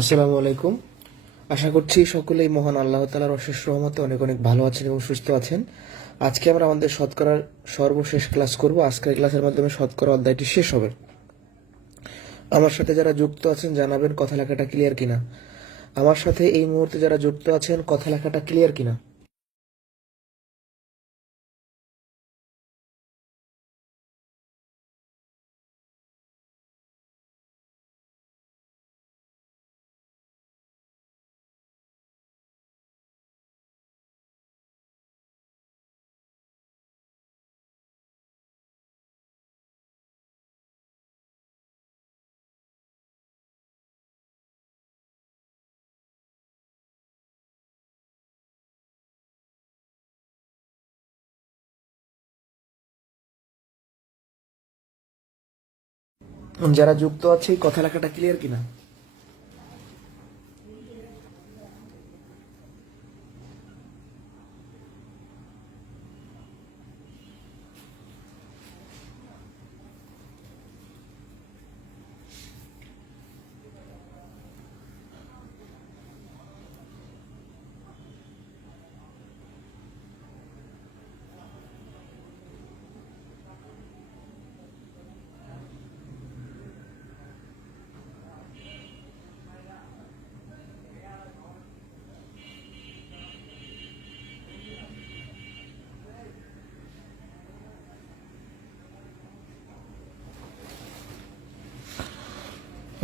আসসালামু আলাইকুম। আশা করছি সকলেই মহান আল্লাহ তাআলার অশেষ রহমতে অনেক অনেক ভালো আছেন এবং সুস্থ আছেন। আজকে আমরা আমাদের শতকরার সর্বশেষ ক্লাস করব। আজকের ক্লাসের মাধ্যমে শতকরা অধ্যায়টি শেষ হবে। আমার সাথে যারা যুক্ত আছেন জানাবেন কথা লেখাটা ক্লিয়ার কিনা। আমার সাথে এই মুহূর্তে যারা যুক্ত আছেন কথা লেখাটা ক্লিয়ার কিনা। যারা যুক্ত আছে এই কথা লেখাটা ক্লিয়ার কিনা।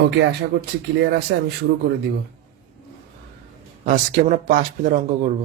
ওকে, আশা করছি ক্লিয়ার আছে। আমি শুরু করে দিব। আজকে আমরা পাশ ফেলের অঙ্ক করব।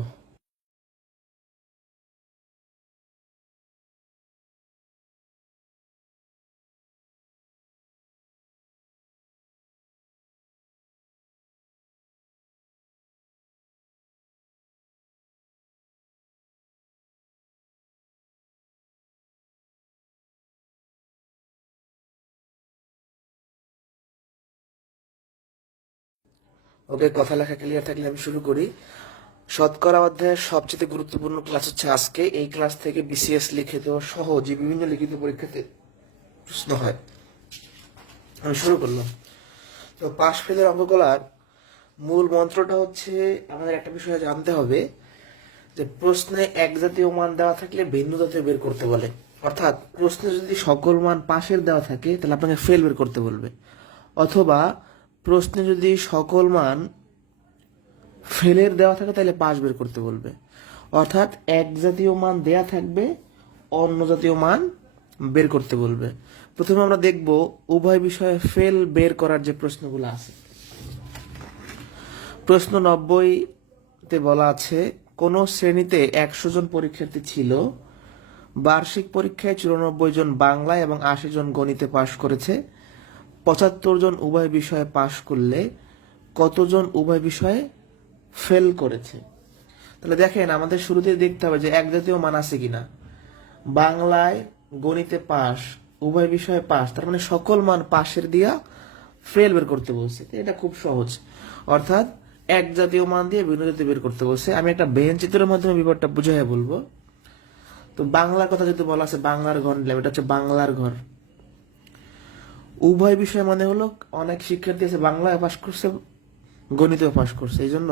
ওকে, কথা লেখা ক্লিয়ার থাকলে আমি শুরু করি। শতকরা অধ্যায়ের সবচেয়ে গুরুত্বপূর্ণ ক্লাস হচ্ছে আজকে। এই ক্লাস থেকে বিসিএস লিখিত সহ যে বিভিন্ন লিখিত পরীক্ষাতে প্রশ্ন হয়। আমি শুরু করলাম। তো পাশ ফেলের অঙ্কগুলার মূল মন্ত্রটা হচ্ছে আমাদের একটা বিষয় জানতে হবে যে প্রশ্নে এক জাতীয় মান দেওয়া থাকলে ভিন্ন জাতীয় বের করতে বলে। অর্থাৎ প্রশ্নে যদি সকল মান পাশের দেওয়া থাকে তাহলে আপনাকে ফেল বের করতে বলবে, অথবা প্রশ্নে যদি সকল মান ফেলের দেওয়া থাকে তাহলে পাশ বের করতে বলবে। অর্থাৎ এক জাতীয় মান দেয়া থাকবে, অন্য জাতীয় মান বের করতে বলবে। প্রথমে আমরা দেখব উভয় বিষয়ে ফেল বের করার যে প্রশ্নগুলো আছে। প্রশ্ন 90-তে বলা আছে কোন শ্রেণীতে 100 জন পরীক্ষার্থী ছিল, বার্ষিক পরীক্ষায় 94 জন বাংলায় এবং 80 জন গণিতে পাশ করেছে। 75 জন উভয় বিষয়ে পাশ করলে কতজন উভয় বিষয়ে ফেল করেছে। তাহলে দেখেন, আমাদের শুরুতে দেখতে হবে যে এক জাতীয় মান আছে কিনা। বাংলায় গণিতে পাস, উভয় বিষয়ে পাস, তার মানে সকল মান পাশের দিয়া ফেল বের করতে বলছে। এটা খুব সহজ। অর্থাৎ এক জাতীয় মান দিয়ে ভিন্ন জাতীয় বের করতে বলছে। আমি একটা বেন চিত্রের মাধ্যমে বিবরটা বুঝাইয়া বলবো। তো বাংলার কথা যেহেতু বলা আছে, বাংলার ঘর নিলাম। এটা হচ্ছে বাংলার ঘর। উভয় বিষয় মানে হলো অনেক শিক্ষার্থী আছে বাংলায় পাশ করছে, গণিতেও পাশ করছে। এই জন্য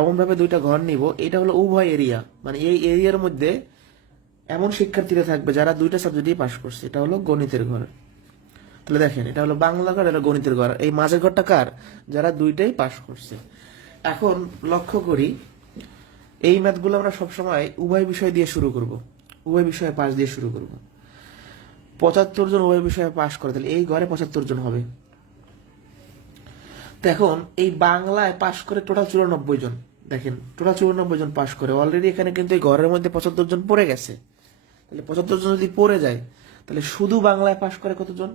এমন ভাবে দুইটা ঘর নিব। এটা হলো উভয় এরিয়া, মানে এই এরিয়ার মধ্যে এমন শিক্ষার্থীরা থাকবে যারা দুইটা সাবজেক্টই পাশ করছে। এটা হলো গণিতের ঘর। তাহলে দেখেন, এটা হলো বাংলা ঘর, এটা গণিতের ঘর। এই মাঝের ঘরটা কার? যারা দুইটাই পাশ করছে। এখন লক্ষ্য করি, এই ম্যাথগুলো আমরা সবসময় উভয় বিষয় দিয়ে শুরু করব, উভয় বিষয়ে পাশ দিয়ে শুরু করব। 75 জন উভয় বিষয়ে পাশ করে, তাহলে এই ঘরে 75 জন হবে। তো এখন এই বাংলায় পাশ করে টোটাল 94 জন। দেখেন, টোটাল 94 জন পাশ করে। অলরেডি এখানে কিন্তু এই ঘরের মধ্যে 75 জন পড়ে গেছে। তাহলে 75 জন যদি পড়ে যায়, তাহলে শুধু বাংলায় পাশ করে কতজন?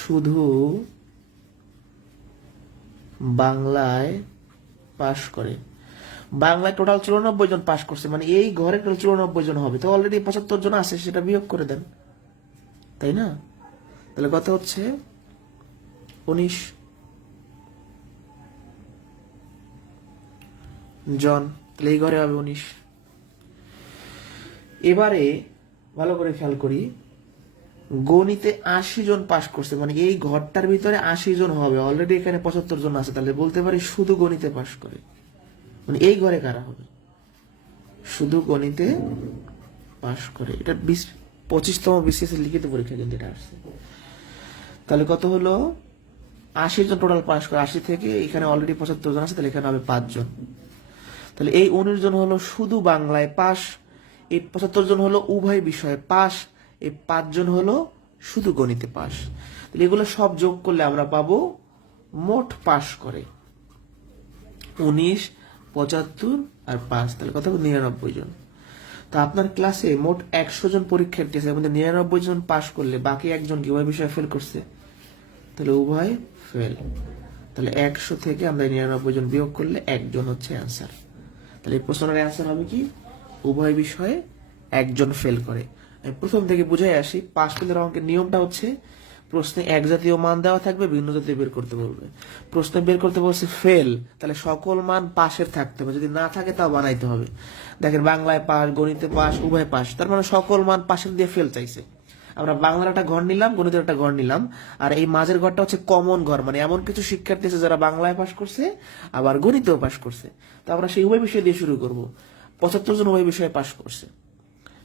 শুধু বাংলায় পাশ করে, বাংলায় টোটাল 94 জন পাশ করছে, মানে এই ঘরে টোটাল 94 জন হবে। তো অলরেডি 75 জন আছে, সেটা বিয়োগ করে দেন, তাই না? তাহলে কত হচ্ছে? 19 জন। তাহলে এই ঘরে হবে 19। এবারে ভালো করে খেয়াল করি, গণিতে 80 জন পাশ করছে, মানে এই ঘরটার ভিতরে 80 জন হবে, অলরেডি এখানে 75 জন আছে, তাহলে বলতে পারি শুধু গণিতে পাশ করে। মানে এই ঘরে কারা হবে? শুধু গণিতে পাশ করে। এটা 25তম বিসিএস এর লিখিত পরীক্ষা কিন্তু এটা আসছে। তাহলে কত হলো? 80 জন টোটাল পাশ করে, 80 থেকে এখানে অলরেডি 75 জন আছে, তাহলে এখানে হবে 5 জন। তাহলে এই 19 জন হলো শুধু বাংলায় পাশ, এই 75 জন হলো উভয় বিষয়ে পাশ, এই 5 জন হলো শুধু গণিতে পাশ। তাহলে এগুলো সব যোগ করলে আমরা পাবো মোট পাশ করে 19, 75 আর 5, তাহলে কত? 99 জন। তা আপনার ক্লাসে মোট 100 জন পরীক্ষার্থী আছে, এর মধ্যে 99 জন পাশ করলে বাকি একজন কি উভয় বিষয়ে ফেল করছে? তাহলে উভয় ফেল। তাহলে 100 থেকে আমরা 99 জন বিয়োগ করলে একজন হচ্ছে অ্যান্সার। তাহলে এই প্রশ্নের অ্যান্সার হবে কি? উভয় বিষয়ে একজন ফেল করে। আমি প্রথম থেকে বুঝাই আসি, পাশ ফেলের অঙ্কের নিয়মটা হচ্ছে প্রশ্নে এক জাতীয় মান দেওয়া থাকবে, ভিন্ন জাতীয় বের করতে বলবে। প্রশ্নে বের করতে বলছে ফেল, তাহলে সকল মান পাশের থাকতে হবে, যদি না থাকে তাও বানাইতে হবে। দেখেন বাংলায় পাস, গণিতে পাস, উভয় পাস, তার মানে সকল মান পাশের দিয়ে ফেল চাইছে। আমরা বাংলার একটা ঘর নিলাম, গণিতের একটা ঘর নিলাম, আর এই মাঝের ঘরটা হচ্ছে কমন ঘর, মানে এমন কিছু শিক্ষার্থী আছে যারা বাংলায় পাশ করছে আবার গণিতেও পাশ করছে। তো আমরা সেই উভয় বিষয় দিয়ে শুরু করব। 75 জন উভয় বিষয়ে পাশ করছে।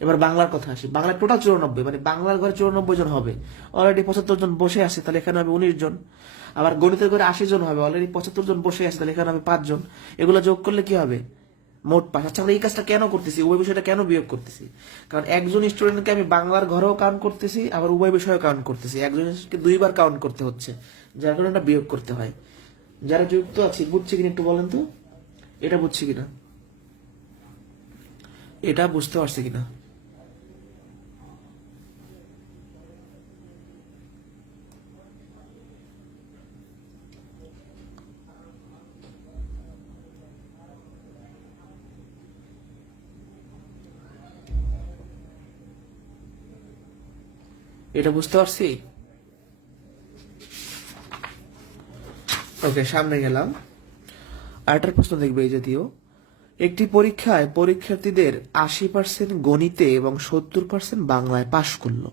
এবার বাংলার কথা আসি, বাংলার টোটাল 94, মানে বাংলার ঘরে 94 জন হবে, অলরেডি 75 জন বসে আছে, তাহলে এখানে হবে 19 জন। আবার গণিতের ঘরে 80 জন হবে, অলরেডি 75 জন বসে আছে, তাহলে এখানে হবে 5 জন। এগুলো যোগ করলে কি হবে? মোট পাস। আচ্ছা, আমরা এই কাজটা কেন করতেছি, উভয় বিষয়টা কেন বিয়োগ করতেছি? কারণ একজন স্টুডেন্টকে আমি বাংলার ঘরেও কাউন্ট করতেছি, আবার উভয় বিষয়েও কাউন্ট করতেছি, একজনকে দুইবার কাউন্ট করতে হচ্ছে, যার কারণে এটা বিয়োগ করতে হয়। যারা যুক্ত আছে বুঝছে কিনা একটু বলেন তো, এটা বুঝছে কিনা, এটা বুঝতে পারছে কিনা? এটা বুঝতে পারছি? ওকে, সামনে গেলাম। আরেকটা প্রশ্ন দেখবে এই জাতীয়। একটি পরীক্ষায় পরীক্ষার্থীদের 80% গণিতে এবং 70% বাংলায় পাশ করলো,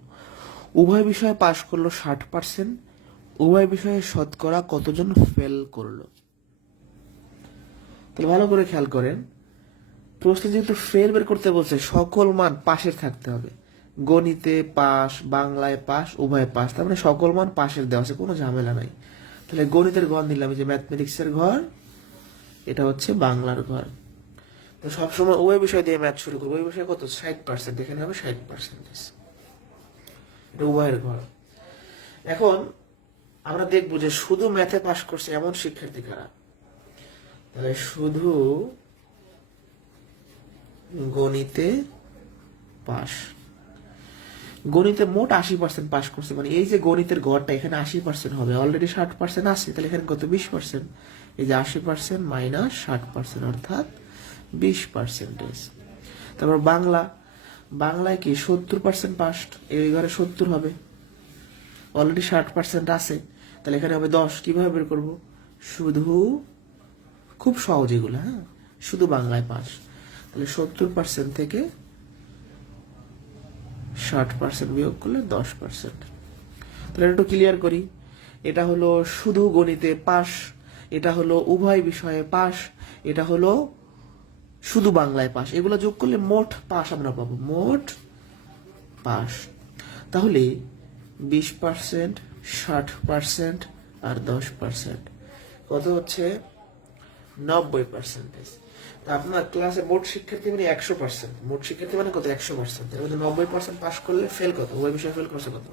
উভয় বিষয়ে পাশ করলো 60%, উভয় বিষয়ে শতকরা কতজন ফেল করলো? তাহলে ভালো করে খেয়াল করেন, প্রশ্নে যেহেতু ফেল বের করতে বলছে, সকল মান পাশের থাকতে হবে। গণিতে পাস, বাংলায় পাস, উভয় পাস, তার মানে সকল মান পাশের দেওয়া আছে, কোনো ঝামেলা নাই। তাহলে গণিতের ঘর নিলাম, এই যে ম্যাথমেটিক্সের ঘর, এটা হচ্ছে বাংলার ঘর। তো সবসময় উভয় বিষয় দিয়ে ম্যাথ শুরু করবো। ওই বিষয়ে কত? 60%, এখানে হবে 60%। এটা উভয়ের ঘর। এখন আমরা দেখবো যে শুধু ম্যাথে পাস করছে এমন শিক্ষার্থী কারা। তাহলে শুধু গণিতে পাস, গণিতে মোট 80% পাস করছে, মানে এই যে গণিতের ঘরটা এখানে 80% হবে, অলরেডি 60% আছে, তাহলে এখানে কত? 20%। এই যে 80% মাইনাস 60%, অর্থাৎ 20%। তারপর বাংলা, বাংলায় কি 70% পাস, এই ঘরে 70 হবে, অলরেডি 60% আছে, তাহলে এখানে হবে 10। কিভাবে বের করবো? শুধু, খুব সহজ এগুলো, হ্যাঁ, শুধু বাংলায় পাস। তাহলে 70% থেকে 60% বিয়োগ করলে 10%। তাহলে একটু ক্লিয়ার করি, এটা হলো শুধু গণিতে পাস, এটা হলো উভয় বিষয়ে পাস, এটা হলো শুধু বাংলায় পাস, এগুলো যোগ করলে মোট পাস আমরা পাবো, মোট পাস। তাহলে 20%, 60% আর 10% কত হচ্ছে? 90%। আপনার ক্লাসে মোট শিক্ষার্থী মানে 100%, মোট শিক্ষার্থী মানে কত? 100%। এর মধ্যে 90% পাস করলে ফেল কত? ওই বিষয়ে ফেল করছে কত?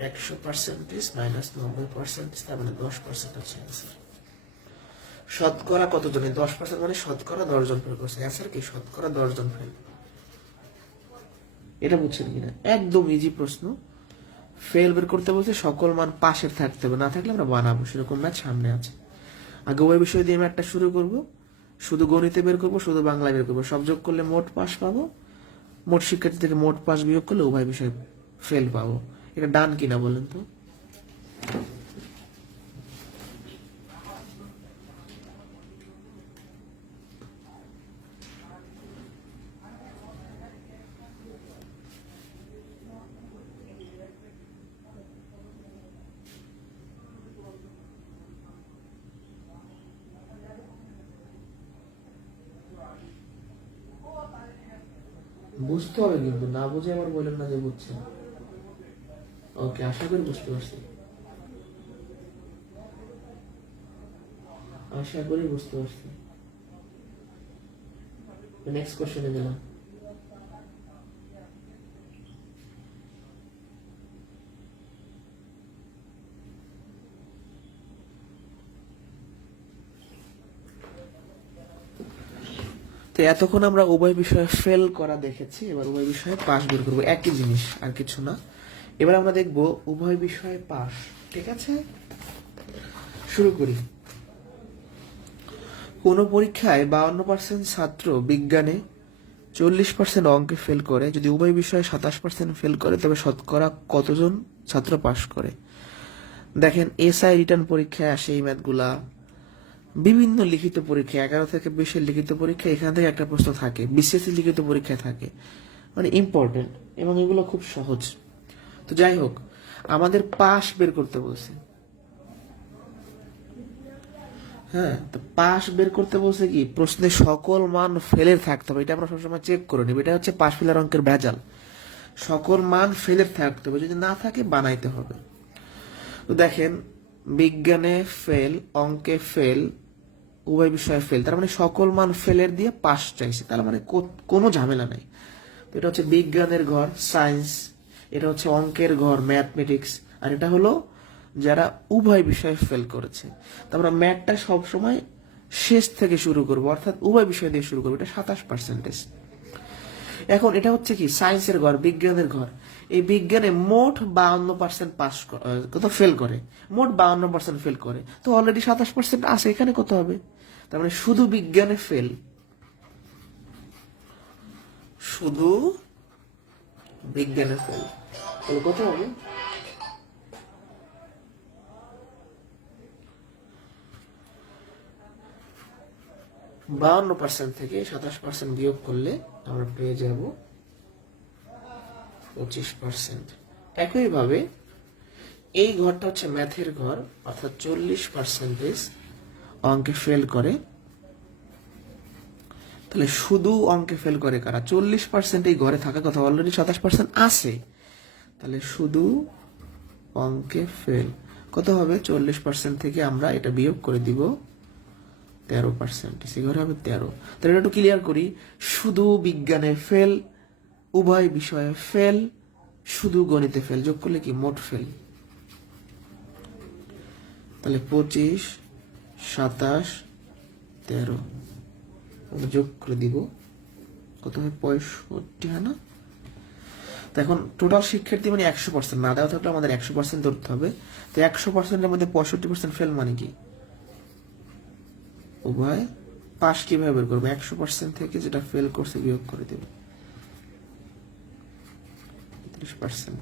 100% মাইনাস 90%, তার মানে 10% হচ্ছে অ্যান্সার। শতকরা কতজন? 10% মানে শতকরা 10 জন ফেল করছে, অ্যান্সার কি? শতকরা 10 জন ফেল। এটা বুঝছেন কিনা? একদম ইজি প্রশ্ন। ফেল বের করতে বলছে, সকল মান পাশের থাকতে হবে, না থাকলে আমরা বানাবো, সেরকম ম্যাথ সামনে আছে। আগে ওই বিষয় দিয়ে ম্যাথটা শুরু করব, শুধু গণিতে বের করবো, শুধু বাংলায় বের করবো, সব যোগ করলে মোট পাস পাবো, মোট শিক্ষার্থী থেকে মোট পাস বিয়োগ করলে উভয় বিষয় ফেল পাবো। এটা ডান কিনা বলেন তো? বুঝতে হবে কিন্তু, না বুঝে আবার বলেন না যে বুঝছেন। ওকে, আশা করি বুঝতে পারছি, আশা করি বুঝতে পারছি। নেক্সট কোশ্চেনে গেলাম। তো এতক্ষণ আমরা উভয় বিষয়ে ফেল করা দেখেছি, এবার উভয় বিষয়ে পাস বের করবো, একই জিনিস আর কিছু না। এবার আমরা দেখব উভয় বিষয়ে পাস। ঠিক আছে, শুরু করি। কোন পরীক্ষায় 52% ছাত্র বিজ্ঞানে, 40% অঙ্কে ফেল করে, যদি উভয় বিষয়ে 27% ফেল করে, তবে শতকরা কতজন ছাত্র পাস করে? দেখেন, এসআই রিটার্ন পরীক্ষায় আসে এই ম্যাথগুলা, বিভিন্ন লিখিত পরীক্ষা 11 থেকে 20 লিখিত পরীক্ষা এখান থেকে একটা প্রশ্ন থাকে, বিসিএসসি লিখিত পরীক্ষায় থাকে, মানে ইম্পর্টেন্ট, এবং এগুলো খুব সহজ। তো যাই হোক, আমাদের পাস বের করতে বলছে। হ্যাঁ, তো পাস বের করতে বলছে কি, প্রশ্নে সকল মান ফেলের থাকতে হবে, এটা আমরা সবসময় চেক করে নিব, এটা হচ্ছে পাস ফেলার অঙ্কের ভেজাল। সকল মান ফেলের থাকতে হবে, যদি না থাকে বানাইতে হবে। তো দেখেন, বিজ্ঞানে ফেল, অঙ্কে ফেল, উভয় বিষয়ে ফেল, তার মানে সকল মান ফেলের দিয়ে পাস চাইছে, তার মানে কোনো ঝামেলা নাই। তো এটা হচ্ছে বিজ্ঞানের ঘর সায়েন্স, এটা হচ্ছে অঙ্কের ঘর ম্যাথমেটিক্স, আর এটা হলো যারা উভয় বিষয়ে ফেল করেছে। তো আমরা ম্যাথটা সবসময় শেষ থেকে শুরু করব, অর্থাৎ উভয় বিষয় দিয়ে শুরু করবো, এটা 27%। এখন এটা হচ্ছে কি, সায়েন্সের ঘর, বিজ্ঞানের ঘর। এই বিজ্ঞানে মোট 52% পাস কত ফেল করে, মোট 52% ফেল করে, তো অলরেডি 27% আছে, এখানে কত হবে? তার মানে শুধু বিজ্ঞানে ফেল, শুধু বিজ্ঞানে ফেল, তাহলে কত হবে? 52% থেকে 27% বিয়োগ করলে আমরা পেয়ে যাব 25%। একইভাবে এই ঘরটা হচ্ছে ম্যাথের ঘর, অর্থাৎ 40% অঙ্কে ফেল করে, তাহলে শুধু অঙ্কে ফেল করে কারা? 40% এই ঘরে থাকার কথা, অলরেডি 27% আছে, তাহলে শুধু অঙ্কে ফেল কত হবে? 40% থেকে আমরা এটা বিয়োগ করে দিব 13%, সে ঘরে হবে 13। তাহলে এটা একটু ক্লিয়ার করি, শুধু বিজ্ঞানে ফেল, উভয় বিষয়ে ফেল, শুধু গণিতে ফেল, যোগ করলে কি মোট ফেল। তাহলে 25, 27, 13 যোগ করে দিব, কত হয়? 65, হয় না? তো এখন টোটাল শিক্ষার্থী মানে 100%, না দেওয়া থাকলে আমাদের 100% ধরতে হবে। তো 100%-এর মধ্যে 65% ফেল মানে কি? উভয় পাস কিভাবে বের করবো? 100% থেকে যেটা ফেল করছে বিয়োগ করে দেব 30%।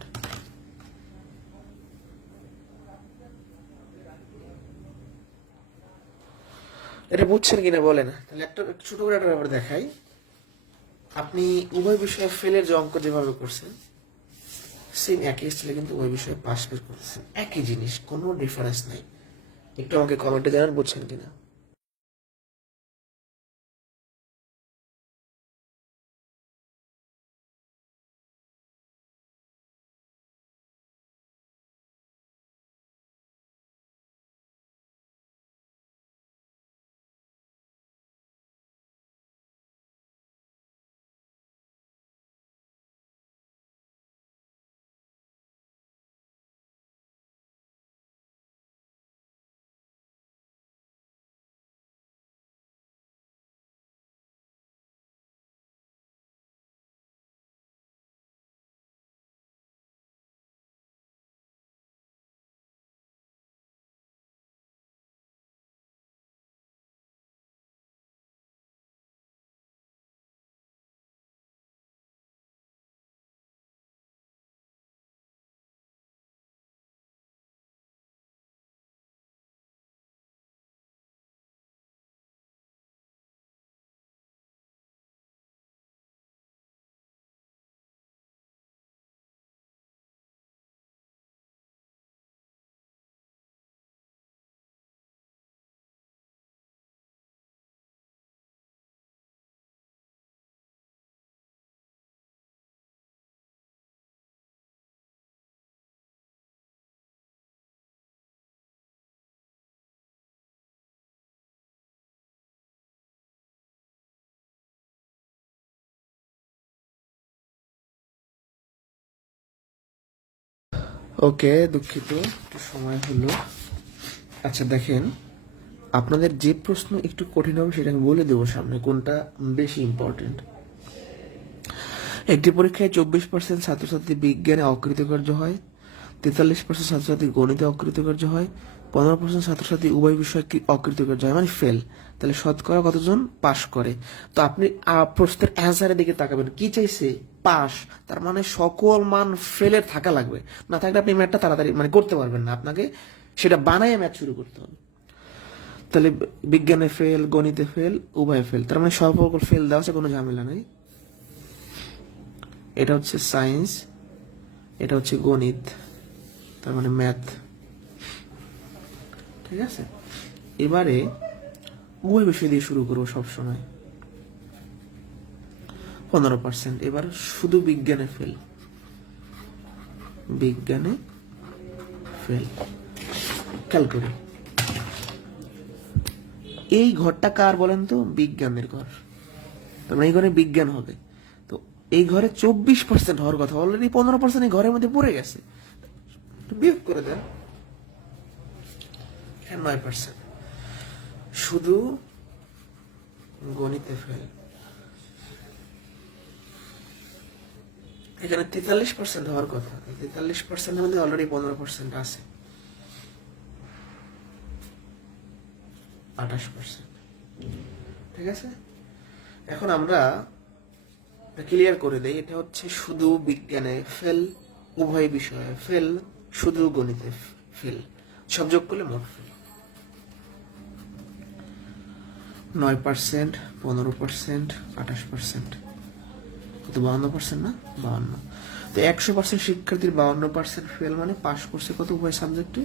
এটা বুঝছেন কিনা বলেন? তাহলে একটা ছোট করে একটা ব্যাপার দেখাই। আপনি উভয় বিষয়ে ফেলের যে অঙ্ক যেভাবে করছেন, সেম একই স্টাইলে কিন্তু উভয় বিষয়ে পাস বের করতেছেন, একই জিনিস, কোনো ডিফারেন্স নাই। একটু আমাকে কমেন্টে জানান বুঝছেন কিনা। ওকে, দুঃখিত, একটু সময় হলো। আচ্ছা দেখেন, আপনাদের যে প্রশ্ন একটু কঠিন হবে সেটা আমি বলে দেবো সামনে কোনটা বেশি ইম্পর্টেন্ট। একটি পরীক্ষায় 24% ছাত্রছাত্রী বিজ্ঞানে অকৃতকার্য হয়, 43% ছাত্রছাত্রী গণিতে অকৃতকার্য হয়, 15% ছাত্রছাত্রী উভয় বিষয়ে অকৃতকার্য হয়, মানে ফেল। তাহলে শতকরা কতজন পাশ করে? তো আপনি প্রশ্নের অ্যান্সারের দিকে তাকাবেন, কি চাইছে? পাস। তার মানে সকল মান ফেলের থাকা লাগবে, না থাকলে আপনি ম্যাথটা তাড়াতাড়ি মানে করতে পারবেন না, আপনাকে সেটা বানায় ম্যাথ শুরু করতে হবে। তাহলে বিজ্ঞানে ফেল, গণিতে ফেল, উভয় ফেল, তার মানে সকল ফেল দেওয়া আছে, কোনো ঝামেলা নেই। এটা হচ্ছে সায়েন্স, এটা হচ্ছে গণিত, তার মানে ম্যাথ। ঠিক আছে, এবারে উভয় বিষয় দিয়ে শুরু করবো সবসময়। 15%। এবার শুধু বিজ্ঞানে ফেল, বিজ্ঞানে ফেল। খেয়াল করি, এই ঘরটা কার বলেন তো? বিজ্ঞানের ঘর। তার মানে এই ঘরে বিজ্ঞান হবে। তো এই ঘরে 24% হওয়ার কথা, অলরেডি 15% এই ঘরের মধ্যে পড়ে গেছে। বিয়োগ করে দেন, 9%। শুধু গণিতে ফেল, এখানে 43% হওয়ার কথা, 43% মধ্যে অলরেডি 15% আছে, 28%। ঠিক আছে, এখন আমরা ক্লিয়ার করে দেই। এটা হচ্ছে শুধু বিজ্ঞানে ফেল, উভয় বিষয়ে ফেল, শুধু গণিতে ফেল, সব যোগ করলে মোট ফেল। 9%, 15%, 28%, কত? 52% না? 52। তো 100% শিক্ষার্থীর 52% ফেল, মানে পাশ করছে কত উভয় সাবজেক্টে?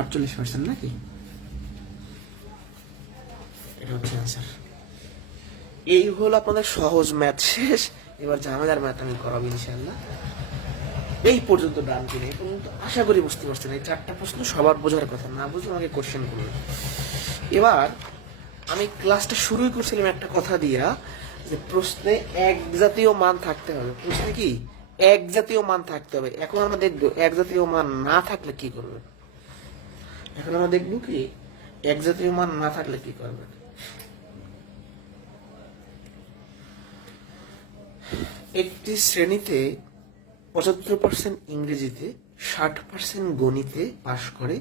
48%, নাকি? এটা হচ্ছে অ্যান্সার। এই হলো আপনাদের সহজ ম্যাথ শেষ। এবার ঝামেলার ম্যাথ আমি করাবো ইনশাল্লাহ। এই পর্যন্ত ডান কিনে এই পর্যন্ত আশা করি বুঝতে পারছেন। এই 4টা প্রশ্ন সবার বোঝার কথা, না বুঝলে আমাকে কোশ্চেন করবে। এবার আমি ক্লাসটা শুরুই করছিলাম একটা কথা দিয়া, যে প্রশ্নে এক জাতীয় মান থাকতে হবে। প্রশ্নে কি এক জাতীয় মান থাকতে হবে। এখন আমরা দেখবো এক জাতীয় মান না থাকলে কি করবে। এখন আমরা দেখবো কি এক জাতীয় মান না থাকলে কি করবে। একটি শ্রেণীতে 75% ইংরেজিতে, 60% গণিতে পাশ করে,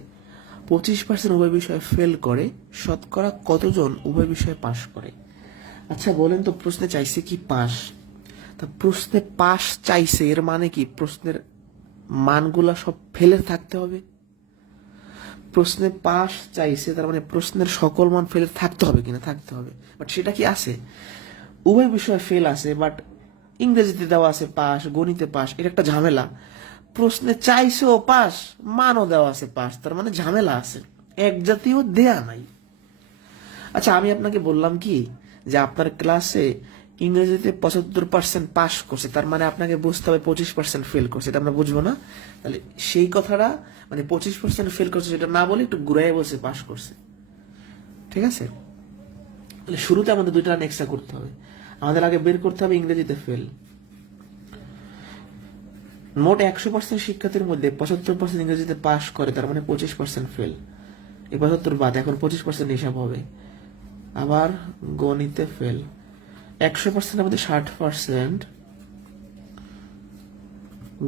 25% উভয় বিষয়ে ফেল করে, শতকরা কতজন উভয় বিষয়ে পাশ করে? আচ্ছা বলেন তো, প্রশ্নে চাইছে কি পাস। তা প্রশ্নে পাস চাইছে, এর মানে কি প্রশ্নের মানগুলা সব ফেলের থাকতে হবে। প্রশ্নে পাস চাইছে, তার মানে প্রশ্নের সকল মান ফেলের থাকতে হবে কিনা? থাকতে হবে। বাট সেটা কি আছে? উভয় বিষয়ে ফেল আছে, বাট ইংরেজিতে দেওয়া আছে পাস, গণিতে পাস। এটা একটা ঝামেলা। প্রশ্নে চাইছেও পাস, মানও দেওয়া আছে পাস, তার মানে ঝামেলা আছে, এক জাতীয় দেয়া নাই। আচ্ছা আমি আপনাকে বললাম কি যে আপনার ক্লাসে ইংরেজিতে 75% পাস করছে, তার মানে আপনাকে বুঝতে হবে 25% ফেল করছে। এটা আমরা বুঝবো না? তাহলে সেই কথাটা মানে 25% ফেল করছে সেটা না বলে একটু ঘুরাই বলছে পাস করছে। ঠিক আছে, তাহলে শুরুতে আমাদের 2টা রান এক্সট্রা করতে হবে। আমাদের আগে বের করতে হবে ইংরেজিতে ফেল। মোট 100% শিক্ষার্থীর মধ্যে 75% ইংরেজিতে পাস করে, তার মানে 25% ফেল। এই 75 বাদ, এখন 25% হিসাব হবে। আবার গণিতে ফেল, 100%-এর মধ্যে 60%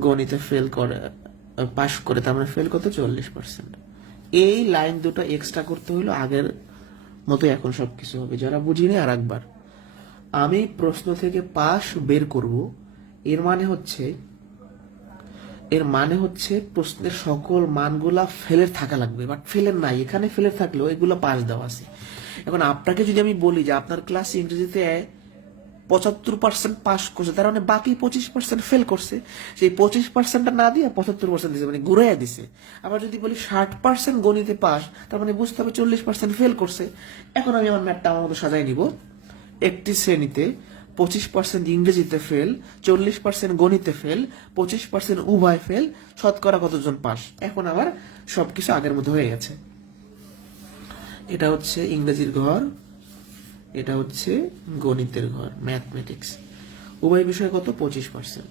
গণিতে ফেল করে, পাস করে, তার মানে ফেল কত? 40%। এই লাইন দুটো এক্সট্রা করতে হলো, আগের মতো এখন সবকিছু হবে। যারা বুঝিনি আর একবার, আমি প্রশ্ন থেকে পাস বের করব, এর মানে হচ্ছে প্রশ্নের সকল মানগুলা ফেলের থাকা লাগবে, বাট ফেলের নাই। এখানে ফেলের থাকলেও এগুলো পাস দেওয়া আছে। এখন আপনাকে যদি আমি বলি যে আপনার ক্লাস ইংরেজিতে 75% পাস করছে, তার মানে বাকি 25% ফেল করছে, সেই 25%টা না দিয়ে 75% দিছে, মানে ঘুরাইয়া দিছে। আবার যদি বলি 60% গণিতে পাস, তার মানে বুঝতে হবে 40% ফেল করছে। এখন আমি আমার ম্যাথটা আমার মতো সাজাই নিব। একটি শ্রেণীতে 25% ইংরেজিতে ফেল, 40% গণিতে ফেল, 25% উভয় ফেল, শতকরা কতজন পাস। এখন আবার সবকিছু আগের মতো হয়ে গেছে। এটা হচ্ছে ইংরেজির ঘর, এটা হচ্ছে গণিতের ঘর, ম্যাথমেটিক্স। উভয় বিষয়ে কত? 25%।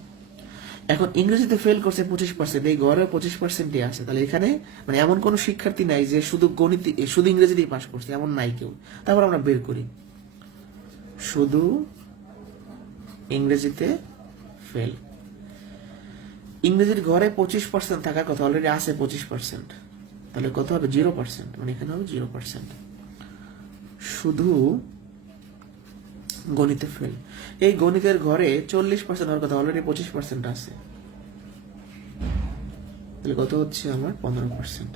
এখন ইংরেজিতে ফেল করছে 25%, এই গড়ে 25%ই আছে। তাহলে এখানে মানে এমন কোন শিক্ষার্থী নাই যে শুধু গণিত শুধু ইংরেজিতেই পাশ করছে, এমন নাই কেউ। তারপর আমরা বের করি শুধু ইংরেজিতে ফেল। ইংরেজির ঘরে 25% থাকার কথা, অলরেডি আছে 25%, তাহলে কত হবে 0%, মানে এখানে হবে 0%। শুধু গণিতে ফেল, এই গণিতের ঘরে 40% হওয়ার কথা, অলরেডি 25% আছে, তাহলে কত হচ্ছে আমার 15%।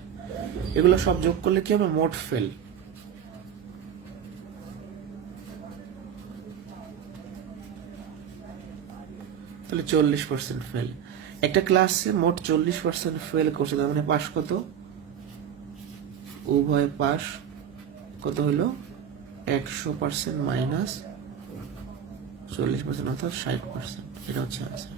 এগুলো সব যোগ করলে কি হবে, মোট ফেল। তাহলে 40% ফেল। একটা ক্লাসে মোট 40% ফেল করছে, তার মানে পাস কত, উভয় পাস কত হইল 100% মাইনাস 40%, অর্থাৎ 60%। এটা হচ্ছে আনসার।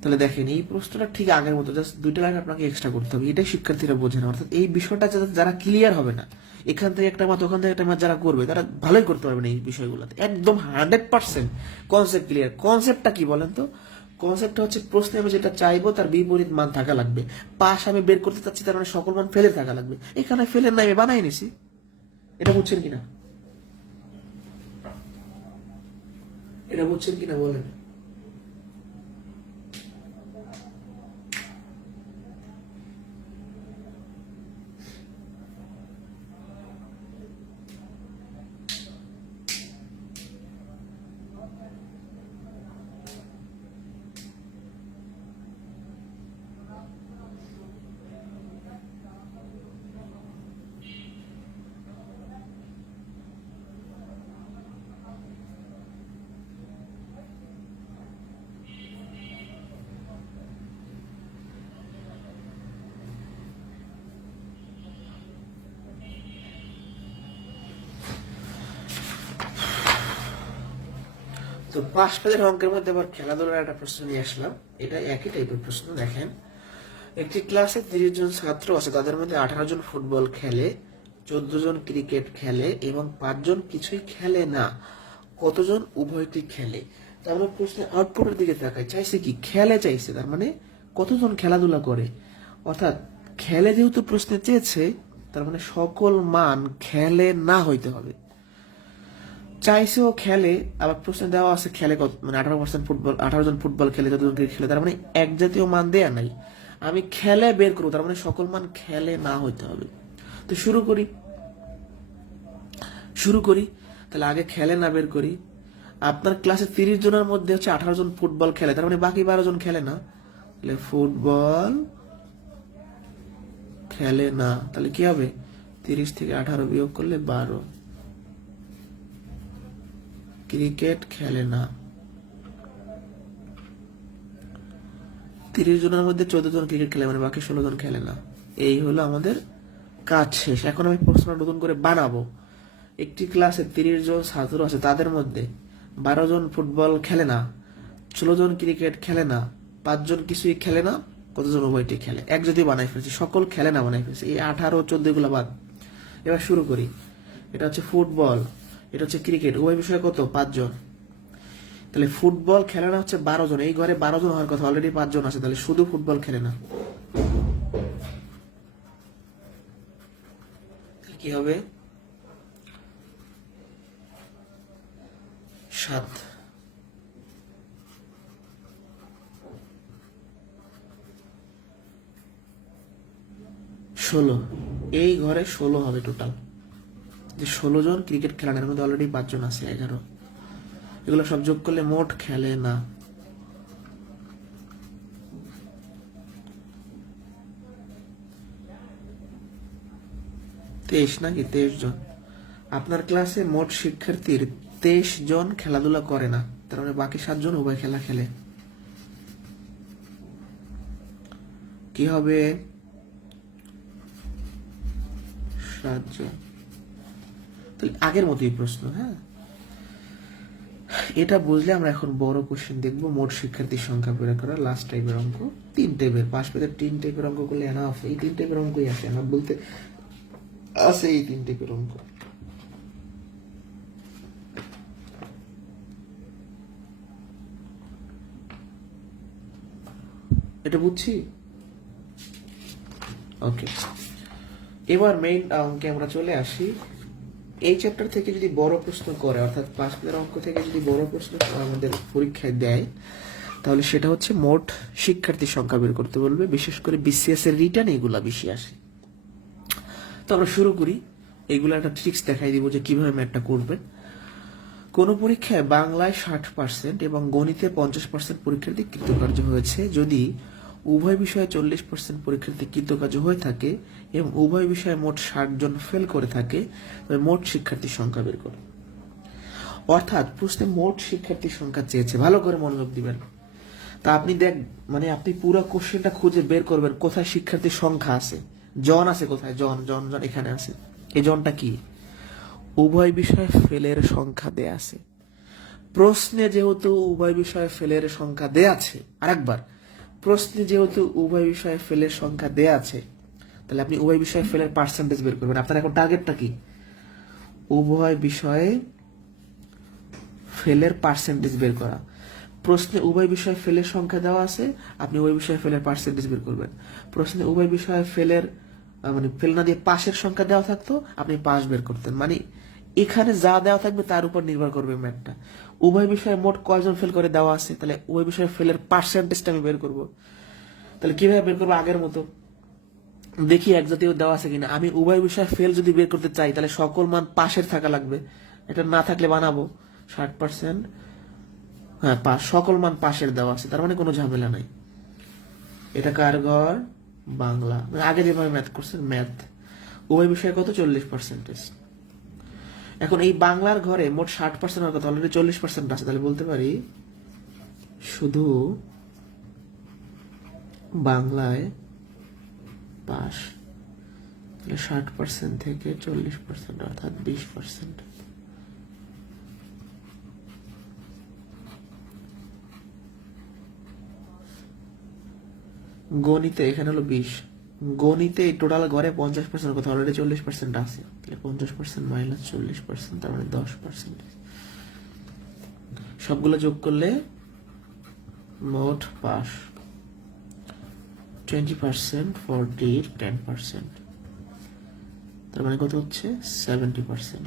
তাহলে দেখেন এই প্রশ্নটা ঠিক আগের মতো, জাস্ট 2টা লাইন আপনাকে এক্সট্রা করতে হবে, এটাই শিক্ষার্থীরা বোঝে না। অর্থাৎ এই বিষয়টা যারা ক্লিয়ার হবে না, এখান থেকে একটা মাত্র ওখান থেকে একটা মাত্র যারা করবে তারা ভালোই করতে পারবে না এই বিষয়গুলোতে, একদম 100% কনসেপ্ট ক্লিয়ার। কনসেপ্টটা কি বলেন তো, কনসেপ্টটা হচ্ছে প্রশ্নে আমি যেটা চাইবো তার বিপরীত মান থাকা লাগবে। পাস আমি বের করতে চাচ্ছি, তার মানে সকল মান ফেলে থাকা লাগবে। এখানে ফেলের নাই, আমি বানাই নিছি। এটা বুঝছেন কিনা, এটা বুঝছেন কিনা বলেন। তো 5 পেজের অঙ্কের মধ্যে আবার খেলাধুলার একটা প্রশ্ন নিয়ে আসলাম। এটা একই টাইপের প্রশ্ন। দেখেন, একটি ক্লাসে 30 জন ছাত্র আছে, তাদের মধ্যে 18 জন ফুটবল খেলে, 14 জন ক্রিকেট খেলে এবং 5 জন কিছুই খেলে না। কতজন উভয়টি খেলে? তো আমরা প্রশ্নের আউটপুটের দিকে তাকাই, চাইছে কি, খেলে চাইছে, তার মানে কতজন খেলাধুলা করে। অর্থাৎ খেলে যেহেতু প্রশ্নে চেয়েছে, তার মানে সকল মান খেলে না হইতে হবে। চাইছেও খেলে, আবার প্রশ্নে দেওয়া আছে খেলে কত, মানে 18% ফুটবল, 18 জন ফুটবল খেলে, যতজন ক্রিকেট খেলে, তার মানে এক জাতীয় মান দেয়া নাই। আমি খেলে বের করবো, তার মানে সকল মান খেলে না হইতে হবে। তো শুরু করি। তাহলে আগে খেলে না বের করি। আপনার ক্লাসে 30 জনের মধ্যে হচ্ছে 18 জন ফুটবল খেলে, তার মানে বাকি 12 জন খেলে না। তাহলে ফুটবল খেলে না, তাহলে কি হবে, 30 থেকে 18 বিয়োগ করলে 12। ক্রিকেট খেলে না, 30 জনের মধ্যে 14 জন ক্রিকেট খেলে, মানে বাকি 16 জন খেলে না। এই হলো আমাদের কাজ শেষ। এখন আমি প্রশ্ন নতুন করে বানাবো। একটি ক্লাসে 30 জন ছাত্র আছে, তাদের মধ্যে 12 জন ফুটবল খেলে না, 16 জন ক্রিকেট খেলে না, 5 জন কিছুই খেলে না, কতজন উভয়টি খেলে। এক যদি বানাই ফেলছি, সকল খেলে না বানাই ফেলছি, এই 18 14 গুলো বাদ। এবার শুরু করি। এটা হচ্ছে ফুটবল, এটা হচ্ছে ক্রিকেট, উভয় বিষয়ে কত, 5 জন। তাহলে ফুটবল খেলে না হচ্ছে 12 জন, এই ঘরে 12 জন হওয়ার কথা, অলরেডি 5 জন আছে, তাহলে শুধু ফুটবল খেলে না। কি হবে, 7। 16, এই ঘরে 16 হবে টোটাল। যে 16 জন ক্রিকেট খেলেন, এর মধ্যে অলরেডি 5 জন আছে, 11। এগুলো সব যোগ করলে মোট খেলে না। তেইশ নাকি 23 জন। আপনার ক্লাসে মোট শিক্ষার্থীর 23 জন খেলাধুলা করে না, তার মানে বাকি 7 জন উভয় খেলা খেলে। কি হবে, 7 জন। তাহলে আগের মতোই প্রশ্ন। হ্যাঁ, এটা বুঝলে আমরা এখন বড় কোশ্চেন দেখবো, মোট শিক্ষার্থীর সংখ্যা বের করা, লাস্ট টাইপের অঙ্ক। 3 টাইপের, 5 পেজের 3 টাইপের অঙ্ক করলে এনাফ। এই 3 টাইপের অঙ্কই আসে, এনাফ বলতে আছে এই 3 টাইপের অঙ্ক। এটা বুঝছি। ওকে, এবার মেইন অঙ্কে আমরা চলে আসি। এই চ্যাপ্টার থেকে যদি বড় প্রশ্ন করে, অর্থাৎ 5 পেজের অঙ্ক থেকে যদি বড় প্রশ্ন আমাদের পরীক্ষায় দেয়, তাহলে সেটা হচ্ছে মোট শিক্ষার্থীর সংখ্যা বের করতে বলবে, বিশেষ করে বিসিএস এর রিটার্ন এগুলা বেশি আসে। তো আমরা শুরু করি। এগুলো একটা ট্রিক্স দেখাই দিব যে কিভাবে ম্যাথটা করবেন। কোন পরীক্ষায় বাংলায় 60% এবং গণিতে 50% পরীক্ষার্থী কৃতকার্য হয়েছে যদি উভয় বিষয়ে 40% পরীক্ষার্থী কৃতকার্য হয়ে থাকে এবং উভয় বিষয়ে মোট 60 জন ফেল করে থাকে, তবে মোট শিক্ষার্থীর সংখ্যা বের করো। অর্থাৎ প্রশ্নে মোট শিক্ষার্থীর সংখ্যা চেয়েছে, ভালো করে মনোযোগ দিবেন। তা আপনি আপনি পুরো কোশ্চেনটা খুঁজে বের করবেন কোথায় শিক্ষার্থীর সংখ্যা আছে। জন আছে কোথায়? জন জন জন এখানে আছে। এই জনটা কি? উভয় বিষয়ে ফেলের সংখ্যা দেয়া আছে। প্রশ্নে যেহেতু উভয় বিষয়ে ফেলের সংখ্যা দেয়া আছে, আরেকবার, প্রশ্নে যেহেতু উভয় বিষয়ে ফেলের সংখ্যা দেয়া আছে, তাহলে আপনি উভয় বিষয়ে ফেলের পার্সেন্টেজ বের করবেন। আপনার এখন টার্গেটটা কি? উভয় বিষয়ে ফেলের পার্সেন্টেজ বের করা। প্রশ্নে উভয় বিষয়ে ফেলের সংখ্যা দেওয়া আছে, আপনি উভয় বিষয়ে ফেলের পার্সেন্টেজ বের করবেন। প্রশ্নে উভয় বিষয়ে ফেলের ফেল না দিয়ে পাশের সংখ্যা দেওয়া থাকতো, আপনি পাশ বের করতেন। এখানে যা দেওয়া থাকবে তার উপর নির্ভর করবে ম্যাথটা। উভয় বিষয়ে মোট কয়জন ফেল করে দেওয়া আছে, তাহলে উভয় বিষয়ে ফেলের পার্সেন্টেজটা আমি বের করব। তাহলে কিভাবে বের করবো? আগের মতো দেখি এক জাতীয় দেওয়া আছে কিনা। আমি উভয় বিষয়ে ফেল যদি বের করতে চাই, তাহলে সকল মান পাশের থাকা লাগবে। এটা না থাকলে বানাবো 60%, হ্যাঁ পাশ, সকল মান পাশের দেওয়া আছে, তার মানে কোনো ঝামেলা নাই। এটা কার ঘর? বাংলা। আগে যেভাবে ম্যাথ করছেন ম্যাথ। উভয় বিষয়ে কত? 40%। এখন এই বাংলার ঘরে মোট 60% কথা, অলরেডি 40% আছে, তাহলে বলতে পারি শুধু বাংলায় পাস। তাহলে 60% থেকে 40% অর্থাৎ 20%। গণিতে এখানে হলো 20। গণিতে টোটাল ঘরে 50% কথা, অলরেডি 40% আছে, তাহলে 50% মাইনাস 40%, তার মানে 10%। সবগুলো যোগ করলে মোট পাস 20%, 40, 10%, তার মানে কত হচ্ছে? 70%।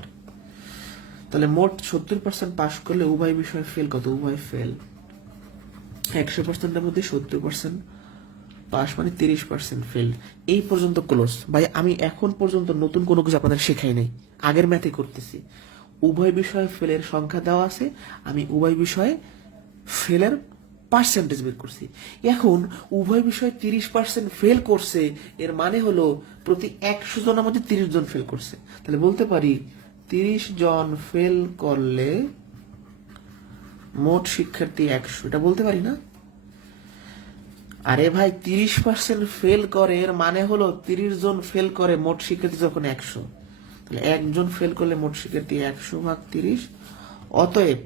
তাহলে মোট 70% পাস করলে উভয় বিষয়ে ফেল কত? উভয় ফেল 100%-এর মধ্যে 70% পাস, মানে 30% ফেল। এই পর্যন্ত ক্লোজ। ভাই আমি এখন পর্যন্ত নতুন কোনো কিছু আপনাদের শেখাই নাই, আগের ম্যাথে করতেছি। উভয় বিষয়ে ফেলের সংখ্যা দেওয়া আছে, আমি উভয় বিষয়ে ফেলের পার্সেন্টেজ বের করছি। এখন উভয় বিষয়ে 30% ফেল করছে, এর মানে হলো প্রতি 100 জনের মধ্যে 30 জন ফেল করছে। তাহলে বলতে পারি 30 জন ফেল করলে মোট শিক্ষার্থী 100, এটা বলতে পারি না? আরে ভাই 30% ফেল করে, এর মানে হলো 30 জন ফেল করে, মোট শিক্ষার্থী যখন 100, তাহলে একজন ফেল করলে মোট শিক্ষার্থী 100/30। অতএব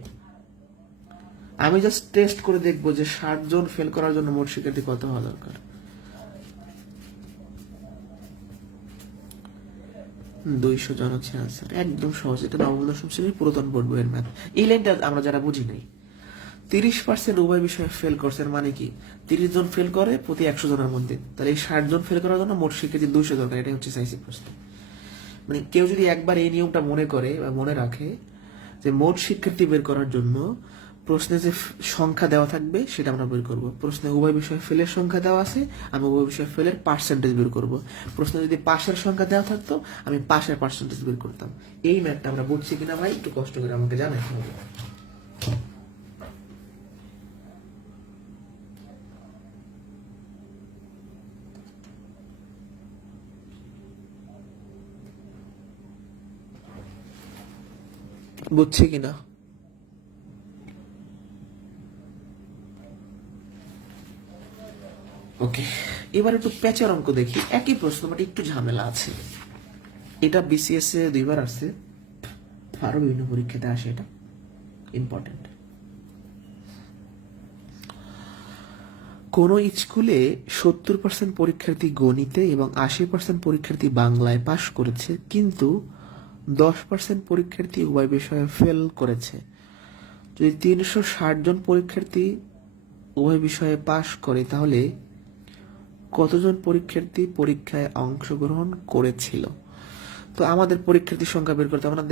আমি জাস্ট টেস্ট করে দেখবো যে 60 জন ফেল করার জন্য মোট শিক্ষার্থী কত হওয়া দরকার। 200 জন হচ্ছে আনসার। একদম সহজ, এটা নবম দশম শ্রেণীর পুরাতন বোর্ড বইয়ের ম্যাথ। এই লাইনটা আমরা যারা বুঝি নাই, 30% উভয় বিষয়ে ফেল করছে, মানে কি? 30 জন ফেল করে প্রতি 100 জনের মধ্যে, তাহলে এই 60 জন ফেল করার জন্য মোট শিক্ষার্থী 200 দরকার। এটা হচ্ছে চাইছি প্রশ্ন। কেউ যদি একবার এই নিয়মটা মনে করে বা মনে রাখে যে মোট শিক্ষার্থী বের করার জন্য প্রশ্নে যে সংখ্যা দেওয়া থাকবে সেটা আমরা বের করব। প্রশ্নে উভয় বিষয়ে ফেলের সংখ্যা দেওয়া আছে, আমি উভয় বিষয়ে ফেলের পার্সেন্টেজ বের করব। প্রশ্নে যদি পাশের সংখ্যা দেওয়া থাকতো, আমি পাশের পার্সেন্টেজ বের করতাম। এই ম্যাথটা আমরা বুঝছি কিনা ভাই একটু কষ্ট করে আমাকে জানাতে হবে। বুঝছি কিনা? ওকে, এবার একটু প্যাচের অঙ্ক দেখি। একই প্রশ্ন বাট একটু ঝামেলা আছে। এটা বিসিএস এ 2বার আসছে, আরো বিভিন্ন পরীক্ষাতে আসে, এটা ইম্পর্টেন্ট। কোন স্কুলে 70% পরীক্ষার্থী গণিতে এবং 80% পরীক্ষার্থী বাংলায় পাশ করেছে, কিন্তু 10% পরীক্ষার্থী উভয় বিষয়ে ফেল করেছে। যদি 360 জন পরীক্ষার্থী উভয় বিষয়ে পাশ করে, তাহলে কতজন পরীক্ষার্থী পরীক্ষায় অংশগ্রহণ করেছিল? তো আমাদের পরীক্ষার্থীর সংখ্যা বের করতে আমরা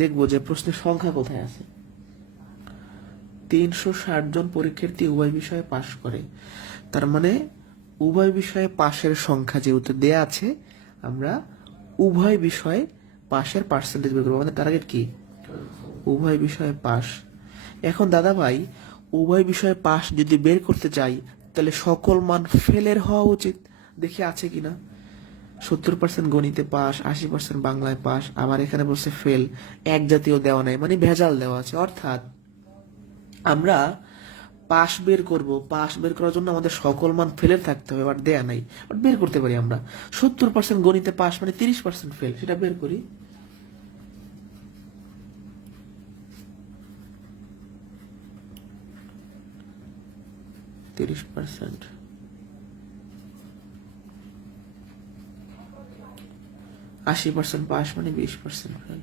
দেখবো যে প্রশ্নের সংখ্যা কোথায় আছে। 360 জন পরীক্ষার্থী উভয় বিষয়ে পাশ করে, তার মানে উভয় বিষয়ে পাশের সংখ্যা যেহেতু দেয়া আছে, আমরা উভয় বিষয়ে পাশের পার্সেন্টেজ বের করবো। আমাদের টার্গেট কি? উভয় বিষয়ে পাশ। এখন দাদা ভাই, উভয় বিষয়ে পাশ যদি বের করতে চাই, তাহলে সকল মান ফেলের হওয়া উচিত। দেখি আছে কিনা। 70% গণিতে পাস, 80% বাংলায় পাস, আবার এখানে বলছে ফেল, এক জাতীয় দেওয়া নাই, মানে ভেজাল দেওয়া আছে। অর্থাৎ আমরা পাস বের করব, পাস বের করার জন্য আমাদের সকল মান ফেলের থাকতে হবে, বাট দেয়া নাই, বাট বের করতে পারি আমরা। 70% গণিতে পাস মানে 30% ফেল, সেটা বের করি। %30, 80% পাস মানে 20% ফেল।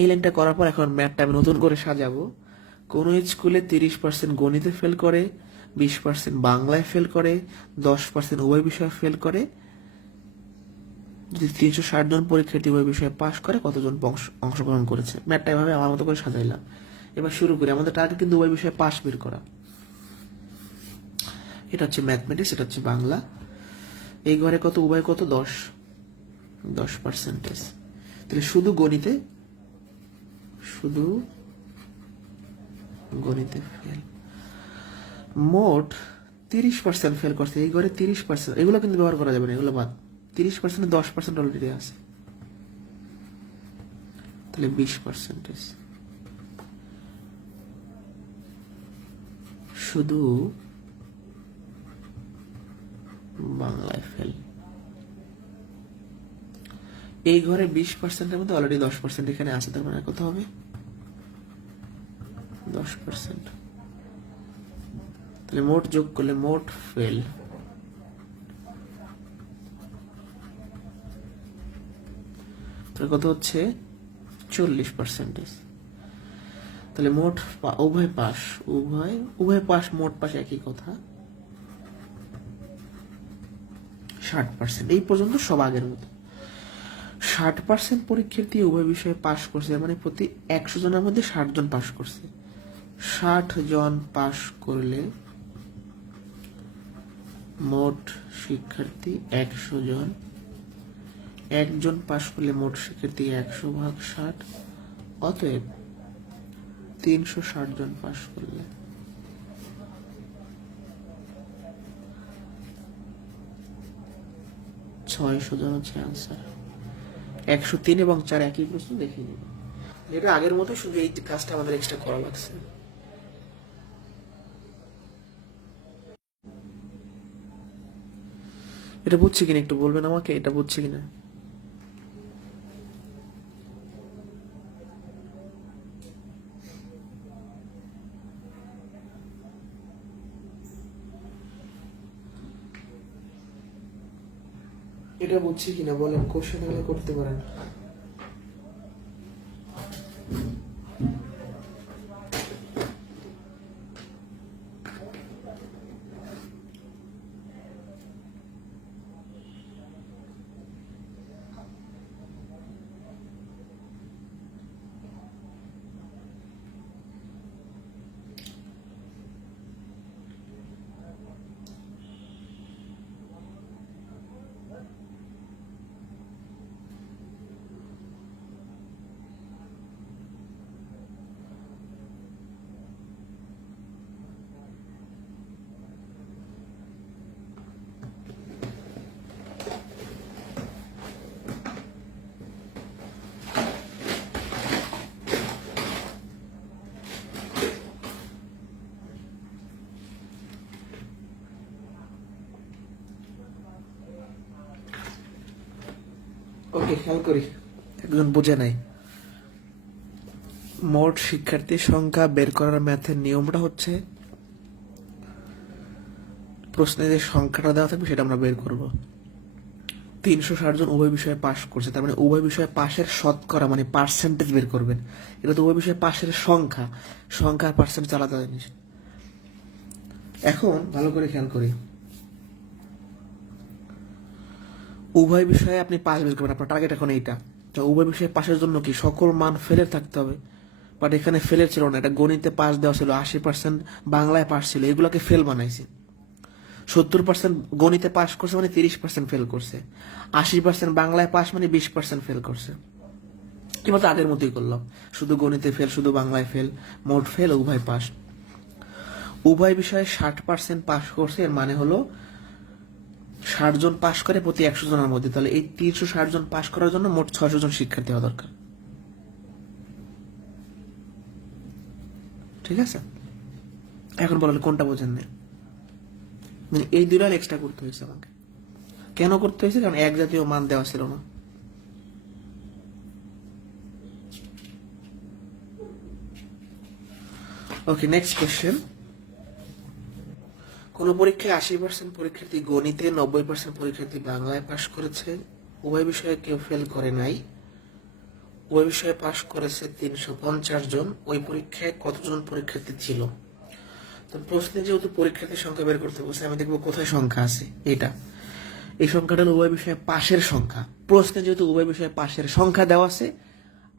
এই লাইনটা করার পর এখন ম্যাথটা আমি নতুন করে সাজাবো। কোন স্কুলে 30% গণিতে ফেল করে, 20% বাংলায় ফেল করে, 10% উভয় বিষয়ে ফেল করে। যদি 360 জন পরীক্ষার্থী উভয় বিষয়ে পাশ করে, কতজন অংশগ্রহণ করেছে। ম্যাথটা এভাবে আমার মতো করে সাজাইলাম। এবার শুরু করি। আমাদের টার্গেট কিন্তু উভয় বিষয়ে পাশ বের করা। এটা হচ্ছে ম্যাথমেটিক্স, এটা হচ্ছে বাংলা। এই ঘরে কত, উভয় কত, 10%। তাহলে শুধু গণিতে ফেল, মোট 30% ফেল করছে। এই ঘরে 30%, এগুলো কিন্তু ব্যবহার করা যাবে না, এগুলো বাদ। 30% 10% অলরেডি আছে, তাহলে 20%। শুধু বাংলায় ফেল। এই ঘরে 20%-এর মধ্যে অলরেডি 10% এখানে আছে, তার মানে কত হবে? 10%। তাহলে মোট যোগ করলে মোট ফেল কত হচ্ছে? 40%। তাহলে মোট উভয় পাস, উভয় পাস, মোট পাস একই কথা, 60%। এই পর্যন্ত সব আগের মতো। 60% পরীক্ষার্থী উভয় বিষয়ে পাশ করছে, মানে প্রতি 100 জনের মধ্যে 60 জন পাশ করছে। 60 জন পাশ করলে মোট শিক্ষার্থী 100 জন। একজন পাশ করলে মোট শিক্ষার্থী 100/60। অতএব 360 জন পাশ করলে 600 জন হচ্ছে আনসার। 103 এবং 4 একই প্রশ্ন, দেখে নিব। এটা আগের মতো, শুধু এই কাজটা আমাদের এক্সট্রা করা লাগছে। এটা বুঝছি কিনা একটু বলবেন আমাকে, এটা বুঝছি কিনা। এটা বুঝছি কিনা বলেন, কোশ্চেন হলে করতে পারেন। ওকে, খেয়াল করি, একজন বুঝে নাই। মোট শিক্ষার্থীর সংখ্যা বের করার ম্যাথের নিয়মটা হচ্ছে, প্রশ্নে যে সংখ্যাটা দেওয়া থাকবে সেটা আমরা বের করব। 360 জন উভয় বিষয়ে পাশ করছে, তার মানে উভয় বিষয়ে পাশের শতকরা মানে পার্সেন্টেজ বের করবেন। এটা তো উভয় বিষয়ে পাশের সংখ্যা, সংখ্যা আর পার্সেন্টেজ আলাদা জিনিস। এখন ভালো করে খেয়াল করি, উভয় বিষয়ে আপনি পাস বের করবেন, আপনার টার্গেট এখন এইটা। তো উভয় বিষয়ে পাশের জন্য কি সকল মান ফেলের থাকতে হবে, বাট এখানে ফেলের ছিল না, এটা গণিতে পাস দেওয়া ছিল 80%, বাংলায় পাস ছিল, এগুলোকে ফেল বানাইছে। 70% গণিতে পাস করছে মানে 30% ফেল করছে, 80% বাংলায় পাস মানে 20% ফেল করছে। কিংবা তো আগের মতোই করলাম, শুধু গণিতে ফেল, শুধু বাংলায় ফেল, মোট ফেল, উভয় পাস। উভয় বিষয়ে 60% পাস করছে, এর মানে হলো 60 জন পাস করে প্রতি 100 জনের মধ্যে, তাহলে এই 360 জন পাস করার জন্য মোট 600 জন শিক্ষার্থী হওয়া দরকার। ঠিক আছে, এখন বলেন কোনটা বোঝেন না? মানে এই দুইটা এক্সট্রা করতে হয়েছে আমাকে। কেন করতে হয়েছে? কারণ এক জাতীয় মান দেওয়া ছিল না। ওকে, নেক্সট কোয়েশ্চেন। কোন পরীক্ষায় 80% পরীক্ষার্থী গণিতে, 90% পরীক্ষার্থী বাংলায় পাশ করেছে, উভয় বিষয়ে কেউ ফেল করে নাই, ওই বিষয়ে পাশ করেছে 350 জন, ওই পরীক্ষায় কতজন পরীক্ষার্থী ছিল? তো প্রশ্নে যেহেতু পরীক্ষার্থীর সংখ্যা বের করতে বলছে, আমি দেখবো কোথায় সংখ্যা আছে। এটা, এই সংখ্যাটা হলো উভয় বিষয়ে পাশের সংখ্যা। প্রশ্নে যেহেতু উভয় বিষয়ে পাশের সংখ্যা দেওয়া আছে,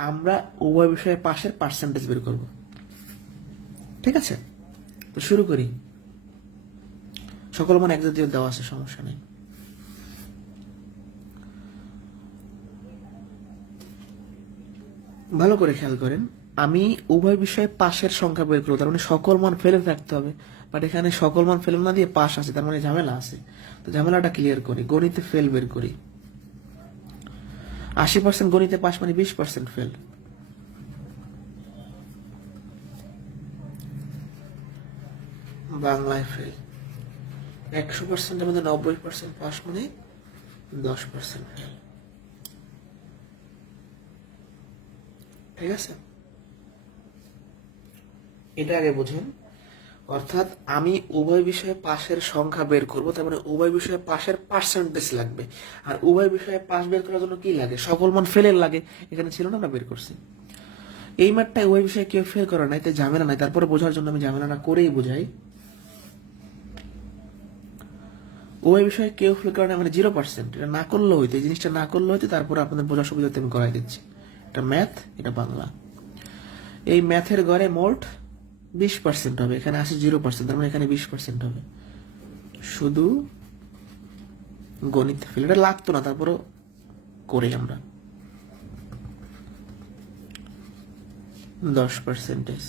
আমরা উভয় বিষয়ে পাশের পার্সেন্টেজ বের করব। ঠিক আছে, তো শুরু করি। সকল মান এক জাতীয় দেওয়া আছে, সমস্যা নেই। ভালো করে খেয়াল করেন, আমি উভয় বিষয়ে পাশের সংখ্যা বের করবো, তার মানে সকল মান ফেলে থাকতে হবে, বাট এখানে সকল মান ফেল না দিয়ে পাশ আছে, তার মানে ঝামেলা আছে। তো ঝামেলাটা ক্লিয়ার করি, গণিতে ফেল বের করি। 80% গণিতে পাস মানে 20% ফেল। বাংলায় ফেল 100%-এর মধ্যে 90% পাস মানে 10% ফেল। ঠিক আছে, এটা আগে বুঝেন। অর্থাৎ আমি উভয় বিষয়ে পাশের সংখ্যা বের করব, তার মানে উভয় বিষয়ে পাশের পার্সেন্টেজ লাগবে। আর উভয় বিষয়ে পাস বের করার জন্য কি লাগে? সকল মান ফেলের লাগে, এখানে ছিল না, আমরা বের করছি। এই ম্যাথটাই উভয় বিষয়ে কেউ ফেল করে নাই, তাই ঝামেলা নাই। তারপরে বোঝার জন্য আমি ঝামেলাটা করেই বোঝাই। উভয় বিষয়ে কেউ ফেল করে না মানে 0%। এটা না করলেও হইতো, এই জিনিসটা না করলেও হইতো, তারপরে আপনাদের বোঝার সুবিধাতে আমি করাই দিচ্ছি। এটা ম্যাথ, এটা বাংলা। এই ম্যাথের গড়ে মোট 20% হবে, এখানে আসে 0%, তার মানে এখানে 20% হবে। শুধু গণিত ফেল, এটা লাগতো না, তারপরও করি আমরা। 10%,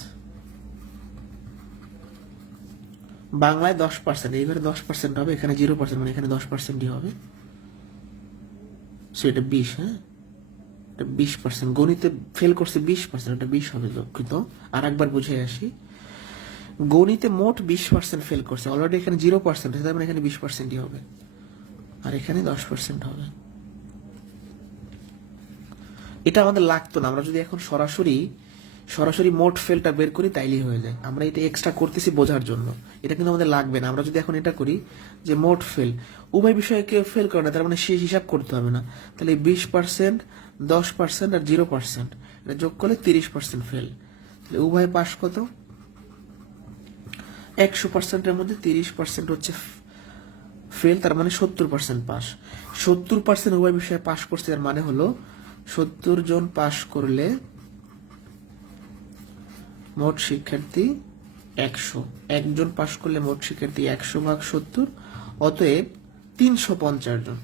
বাংলায় 10%, এইবারে 10% হবে, এখানে 0%, মানে এখানে 10%ই হবে। এটা 20, হ্যাঁ, এটা 20%। গণিতে ফেল করছে 20%, এটা 20 হবে। দুঃখিত, আর একবার বুঝে আসি। গণিতে মোট 20% ফেল করছে, অলরেডি এখানে 0% আছে, তার মানে এখানে 20%ই হবে, আর এখানে 10% হবে। এটা আমাদের লাগতো না, আমরা যদি এখন সরাসরি মোট ফেলটা বের করি তাইলেই হয়ে যায়। আমরা এটা এক্সট্রা করতেছি বোঝার জন্য, এটা কিন্তু আমাদের লাগবে না। আমরা যদি এখন এটা করি যে মোট ফেল, উভয় বিষয়ে কেউ ফেল করে না, তার মানে শেষ হিসাব করতে হবে না। তাহলে 20%, 10% আর 0%, এটা যোগ করলে 30% ফেল। তাহলে উভয় পাস কত? 100%-এর মধ্যে 30% হচ্ছে ফেল, তার মানে 70% পাস। 70% উভয় বিষয়ে পাস করছে, এর মানে হলো 70 জন পাস করলে মোট শিক্ষার্থী 100, একজন পাস করলে মোট শিক্ষার্থী 100/70, অতএব 350 জন।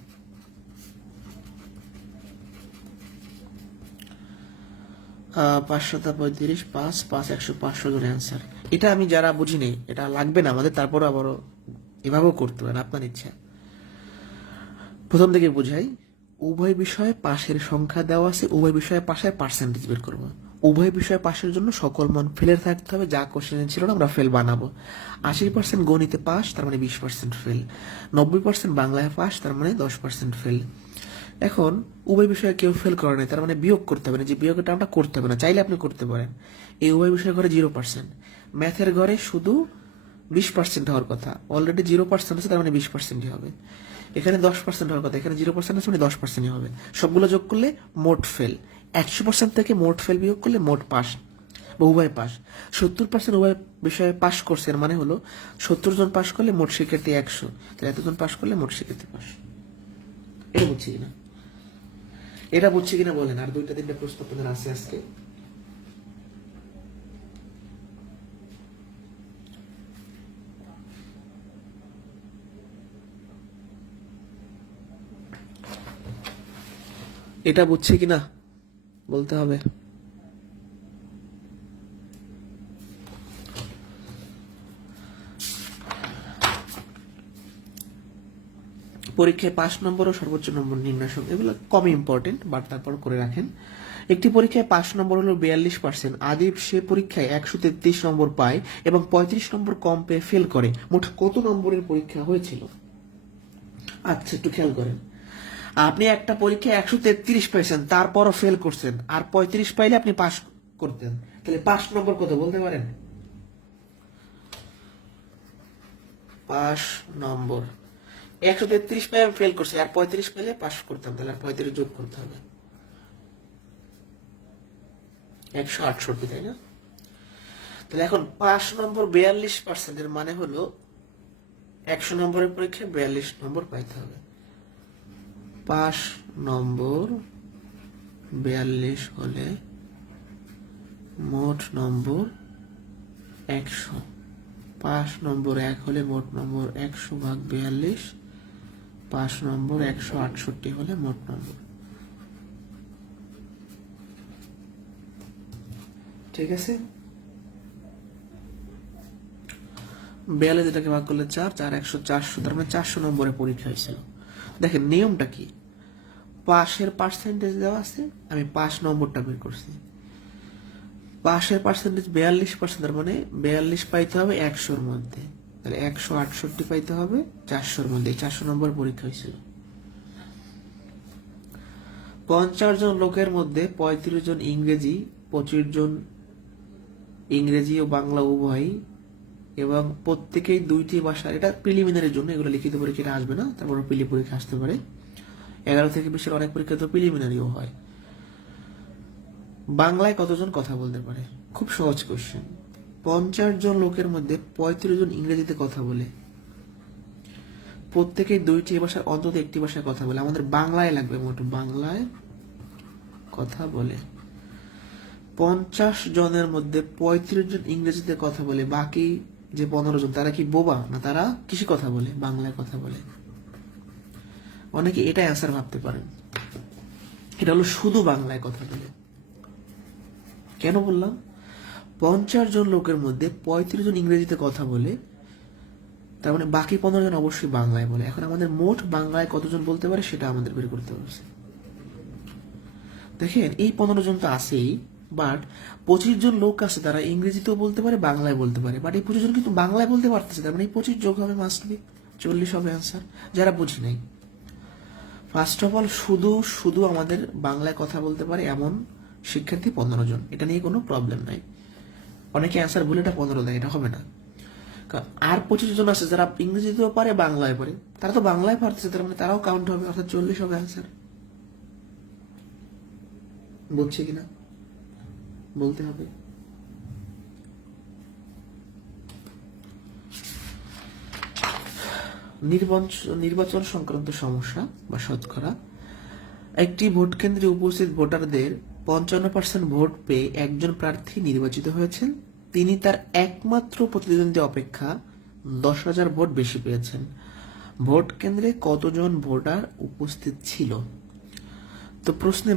535, 5, 5, 100, 500 জন অ্যান্সার। এটা আমি যারা বুঝি নেই, এটা লাগবে না আমাদের, তারপরে আবারও এভাবেও করতে পারেন, আপনার ইচ্ছা। প্রথম থেকে বুঝাই, উভয় বিষয়ে পাশের সংখ্যা দেওয়া আছে, উভয় বিষয়ে পাশের পার্সেন্টেজ বের করবো। উভয় বিষয়ে পাশের জন্য সকল মান ফেলের থাকতে হবে, যা কোশ্চেনে ছিল না আমরা ফেল বানাবো। 80% গণিতে পাস, তার মানে 20% ফেল। 90% বাংলায় পাস, তার মানে 10% ফেল। এখন উভয় বিষয়ে কেউ ফেল করে নাই, তার মানে বিয়োগ করতে হবে না, যে বিয়োগটা আমরা করতে হবে না, চাইলে আপনি করতে পারেন। এই উভয় বিষয়ের ঘরে 0%, ম্যাথের ঘরে শুধু 20% হওয়ার কথা, অলরেডি 0% আছে, তার মানে 20%ই হবে। এখানে 10% হওয়ার কথা, এখানে 0% আছে, মানে 10%ই হবে। সবগুলো যোগ করলে মোট ফেল। 100% থেকে মোট ফেল বিয়োগ করলে মোট পাস বা উভয় পাস। 70% উভয় বিষয়ে পাস করছে, এর মানে হলো 70 জন পাস করলে মোট শিক্ষার্থী 100, তাহলে এতজন পাস করলে মোট শিক্ষার্থী 500। এটা বুঝছি কিনা, এটা বুঝছি কিনা বলেন। আর 2-3টা প্রশ্ন আপনাদের আছে আজকে। এটা বুঝছি কিনা বলতে হবে। পরীক্ষায় 5 নম্বর ও সর্বোচ্চ নম্বর নির্ণয়, এগুলো কম ইম্পর্টেন্ট, বাট তারপর করে রাখেন। একটি পরীক্ষায় 5 নম্বর হলো 42%। আদিব সে পরীক্ষায় 133 নম্বর পায় এবং 35 নম্বর কম পেয়ে ফেল করে। মোট কত নম্বরের পরীক্ষা হয়েছিল? আচ্ছা, একটু খেয়াল করেন। আপনি একটা পরীক্ষায় 133 পাইছেন, তারপরও ফেল করছেন, আর 35 পাইলে আপনি পাস করতেন, তাহলে 5 নম্বর কত বলতে পারেন? 5 নম্বর 133 পাই আমি ফেল করছি, আর 35 পেলে পাস করতাম, তাহলে 35 যোগ করতে হবে, 168, তাই না? তাহলে এখন 5 নম্বর 42%, এর মানে হলো 100 নম্বরের পরীক্ষায় 42 নম্বর পাইতে হবে। 5 নম্বর 42 হলে মোট নম্বর 100। 5 নম্বর 1 হলে মোট নম্বর 100 ভাগ 42, 5 নম্বর 168 হলে মোট নম্বর। ঠিক আছে, 42 এটাকে ভাগ করলে 4, 4 100, 400, তার মানে 400 নম্বরের পরীক্ষা হয়েছিল। দেখেন নিয়মটা কি, পাশের পার্সেন্টেজ দেওয়া আছে, আমি 5 নম্বরটা বের করছি। পাশের পার্সেন্টেজ 42%, তার মানে 42 পাইতে হবে 100-র মধ্যে, তাহলে 168 পাইতে হবে 400-র মধ্যে। 400 নম্বর পরীক্ষা হয়েছিল। 50 জন লোকের মধ্যে 35 জন ইংরেজি, 25 জন ইংরেজি ও বাংলা উভয়, এবং প্রত্যেকেই 2টি ভাষা। এটা প্রিলিমিনারির জন্য, এগুলো লিখিত পরীক্ষা আসবে না, তারপর প্রিলি পরীক্ষা আসতে পারে। 11 থেকে 20-এর অনেক পরীক্ষা তো প্রিলিমিনারিও হয়। বাংলায় কতজন কথা বলতে পারে? খুব সহজ কোশ্চেন। 50 জন লোকের মধ্যে 35 জন ইংরেজিতে কথা বলে, প্রত্যেকেই 2টি ভাষার অন্তত একটি ভাষায় কথা বলে। আমাদের বাংলায় লাগবে, মোট বাংলায় কথা বলে। 50 জনের মধ্যে 35 জন ইংরেজিতে কথা বলে, বাকি যে 15 জন তারা কি বোবা না, তারা কিসে কথা বলে? বাংলায় কথা বলে। অনেকে এটাই অ্যান্সার ভাবতে পারেন, এটা হলো শুধু বাংলায় কথা বলে। কেন বললাম? 50 জন লোকের মধ্যে 35 জন ইংরেজিতে কথা বলে, তার মানে বাকি 15 জন অবশ্যই বাংলায় বলে। এখন আমাদের মোট বাংলায় কতজন বলতে পারে সেটা আমাদের বের করতে হবে। দেখেন এই 15 জন তো আছেই, বাট 25 জন লোক আছে তারা ইংরেজিতেও বলতে পারে, বাংলায় বলতে পারে, বাট এই 25 জন কিন্তু বাংলায় বলতে পারতেছে, তার মানে এই 25 যোগ হবে মাস্ট বি 40 হবে অ্যান্সার। যারা বুঝি নাই, ফার্স্ট অফ অল শুধু শুধু আমাদের বাংলায় কথা বলতে পারে এমন শিক্ষার্থী 15 জন, এটা নিয়ে কোনো প্রবলেম নাই। অনেকে অ্যান্সার বলে এটা 15 দেয়, এটা হবে না। আর 25 জন আছে যারা ইংরেজিতেও পারে, বাংলায় পারে, তারা তো বাংলায় পারতেছে, তার মানে তারাও কাউন্ট হবে, অর্থাৎ 40 হবে অ্যান্সার। বুঝছে কিনা বলতে হবে। নির্বাচন সংক্রান্ত সমস্যা বা শতকরা। একটি ভোট কেন্দ্রে উপস্থিত ভোটারদের 55% ভোট পেয়ে একজন প্রার্থী নির্বাচিত হয়েছেন। তিনি তার একমাত্র প্রতিদ্বন্দ্বী অপেক্ষা 10,000 ভোট বেশি পেয়েছেন। ভোট কেন্দ্রে কতজন ভোটার উপস্থিত ছিল? তো প্রশ্নে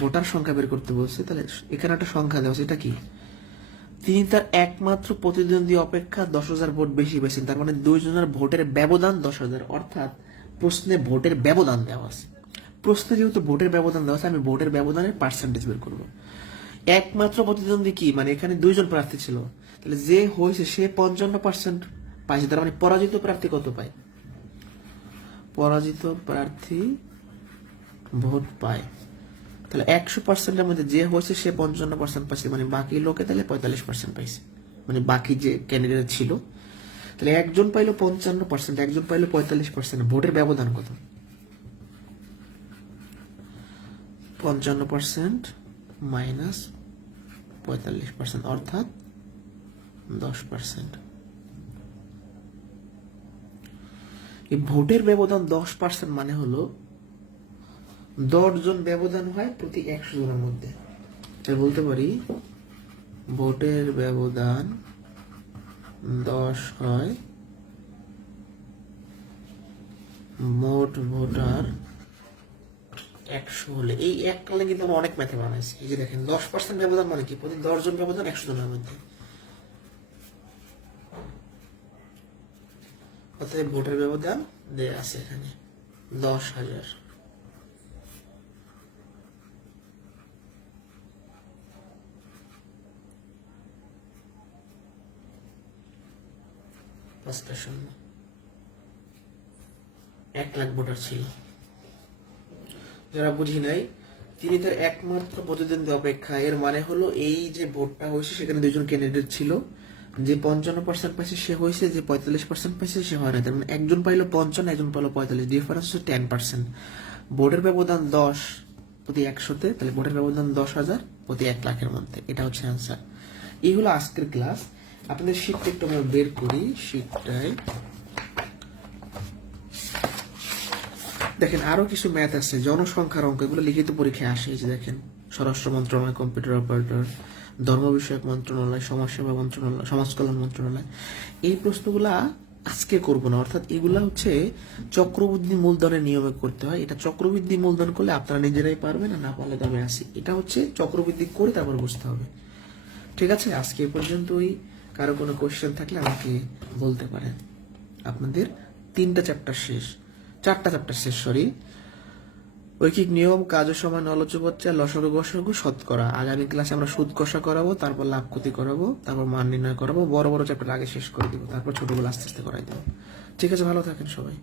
ভোটার সংখ্যা বের করতে বলছে, তাহলে এখানে একটা সংখ্যা দেওয়া আছে, এটা কি? তিনি তার একমাত্র প্রতিদ্বন্দ্বী অপেক্ষা 10,000 ভোট বেশি পেয়েছেন, তার মানে 2 জনের ভোটের ব্যবধান 10,000, অর্থাৎ প্রশ্নে ভোটের ব্যবধান দেওয়া আছে। প্রশ্নে যেহেতু ভোটের ব্যবধান দেওয়া আছে, আমি ভোটের ব্যবধানের পার্সেন্টেজ বের করব। একমাত্র প্রতিদ্বন্দ্বী কি মানে এখানে 2 জন প্রার্থী ছিল, তাহলে যে হয়েছে সে 55% পাইছে, তার মানে পরাজিত প্রার্থী কত পায়? পরাজিত প্রার্থী ভোট পায়, তাহলে 100%-এর মধ্যে যে হয়েছে সে 55% পাইছে, মানে বাকি লোকে তাহলে 45% পাইছে, মানে বাকি যে ক্যান্ডিডেট ছিল তাহলে একজন পাইলো 55%, একজন পাইলো 45%, ভোটের ব্যবধান কত? 55% মাইনাস 45%, অর্থাৎ 10%। এই ভোটের ব্যবধান 10% মানে হলো 10 জন ব্যবধান হয় প্রতি 100 জনের মধ্যে। তাই বলতে পারি ভোটের ব্যবধান 10 হয় মোট ভোটার 100 হলে। এই এক কালে কিন্তু আমরা অনেক ম্যাথে বানাইছি। এই যে দেখেন 10% ব্যবধান মানে কি? প্রতি 10 জন ব্যবধান 100 জনের মধ্যে। অতএব ভোটের ব্যবধান দেয়া আছে এখানে 10,000। পাঁচটা শূন্য, 1 লাখ ভোটার ছিল। যারা বুঝি নাই, তিনি তার একমাত্র প্রতিদ্বন্দ্বী অপেক্ষা। এর মানে হলো এই যে ভোটটা হয়েছে সেখানে দুজন ক্যান্ডিডেট ছিল, যে 55% পাইছে সে হয়েছে, যে 45% পাইছে সে হয় না। তার মানে একজন পাইলো 55, একজন পাইলো 45, ডিফারেন্স হচ্ছে 10%। ভোটের ব্যবধান 10 প্রতি 100-তে, তাহলে ভোটের ব্যবধান 10,000 প্রতি 1 লাখের মধ্যে। এটা হচ্ছে অ্যান্সার। এই হলো আজকের ক্লাস। আপনাদের শীটটা একটু আমরা বের করি। শীটটায় দেখেন আরো কিছু ম্যাথ আছে, জনসংখ্যার অঙ্ক, এগুলো লিখিত পরীক্ষায় আসে। এই যে দেখেন স্বরাষ্ট্র মন্ত্রণালয়, কম্পিউটার অপারেটর, ধর্ম বিষয়ক মন্ত্রণালয়, সমাজসেবা মন্ত্রণালয়, সমাজ কল্যাণ মন্ত্রণালয়। এই প্রশ্নগুলা আজকে করব না, অর্থাৎ এগুলা হচ্ছে চক্রবৃদ্ধি মূলধনের নিয়মে করতে হয়। এটা চক্রবৃদ্ধি মূলধন করলে আপনারা নিজেরাই পারবেন, না পারলে তবে আসি। এটা হচ্ছে চক্রবৃদ্ধি করে তারপর বুঝতে হবে। ঠিক আছে, আজকে এ পর্যন্তই। কারো কোনো কোশ্চেন থাকলে আমাকে বলতে পারেন। আপনাদের 3টা চ্যাপ্টার শেষ, 4টা চ্যাপ্টার শেষ, সরি। ঐকিক নিয়ম, কাজ ও সময়, নলচুপচ্চা, লসগু গসগু, শতকরা। আগামী ক্লাসে আমরা সুদ কষা করাবো, তারপর লাভ ক্ষতি করাবো, তারপর মান নির্ণয় করাবো। বড় বড় চ্যাপ্টার আগে শেষ করে দিব, তারপর ছোটগুলো আস্তে আস্তে করাই দেবো। ঠিক আছে, ভালো থাকেন সবাই।